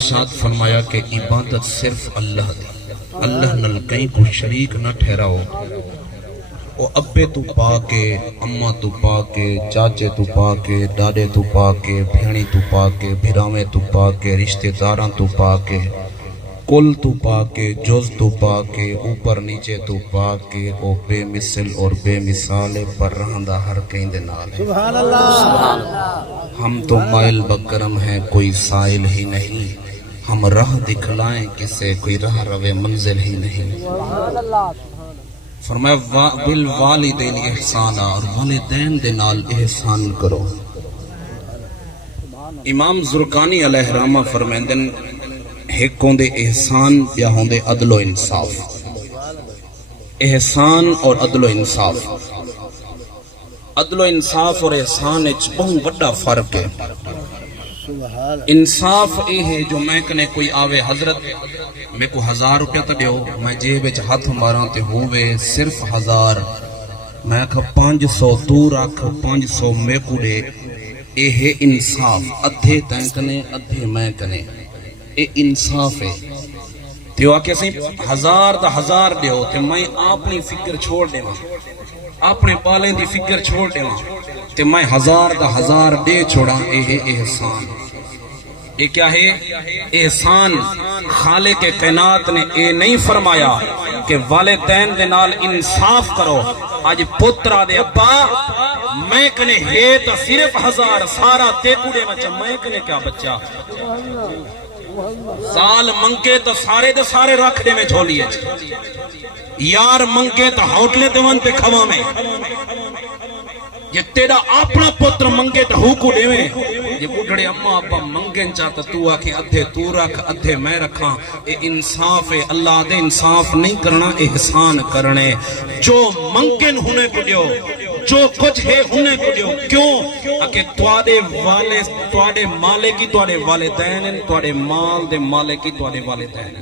ساتھ فرمایا کہ عبادت صرف اللہ دی، اللہ نال کہیں کو شریک نہ ٹھہراؤ۔ او ابے تو پا کے، اماں تو پا کے، چاچے تو پا کے، ڈاڈے تو پا کے، بھیڑی تو پا کے، بھراویں تو پا کے، رشتہ داراں تو پا کے، کل تو پا کے، جز تو پا کے، اوپر نیچے تو پا کے، او بے مثل اور بے مثال پر رہندا ہر کہیں دے نال ہے۔ سبحان اللہ۔ ہم تو مائل بکرم ہیں، کوئی سائل ہی نہیں، ہم راہ دکھلائیں کسے، کوئی راہ روے منزل ہی نہیں۔ فرمایا بالوالدین احسانا، اور والدین دے نال احسان کرو۔ امام زرقانی علیہ رحمہ فرمیندن ایک ہوندے احسان یا ہوندے عدل و انصاف۔ احسان اور عدل و انصاف، عدل و انصاف اور احسان اچ بہت بڑا فرق ہے۔ انصاف یہ ہے جو میں کنے کوئی آوے حضرت میں کو 1000 روپیہ تا دیو، میں جیب وچ ہاتھ ماراں تے ہووے صرف 1000، میں کہا 500 تو رکھ 500 میں کو دے، یہ ہے انصاف۔ ادھے تیں کنے ادھے میں کنے، یہ انصاف ہے۔ تیو آکے سی 1000 تا 1000 دیو تے میں اپنی فکر چھوڑ دے ماں، اپنے پالیں دی فکر چھوڑ دے ماں تے میں 1000 تا 1000 دے چھوڑا، یہ ہے احسان۔ یہ کیا ہے احسان؟ خالق کائنات نے اے نہیں فرمایا کہ والدین دے نال انصاف کرو۔ آج پترا دے ابا میں کنے ہے تو صرف 1000 سارا تے کوڑے بچہ، میں کنے کیا بچہ، سال منگے تو سارے دے سارے رکھ دے میں جھولیے، یار منگے تو ہوٹلے دے ون پہ کھوا میں، یہ تیرا اپنا پتر منگے تو ہو کو دے میں، یہ بڑھڑے اماں ابا منگیں چاہتا تو آکے ادھے تو رکھ ادھے میں رکھاں، اے انصاف ہے۔ اللہ دے انصاف نہیں کرنا، احسان کرنے۔ جو منگن ہونے کو دیو، جو کچھ ہے ہونے کو دیو، کیوں؟ کہ توڑے مالے کی توڑے والدین، توڑے مال دے مالے کی توڑے والدین۔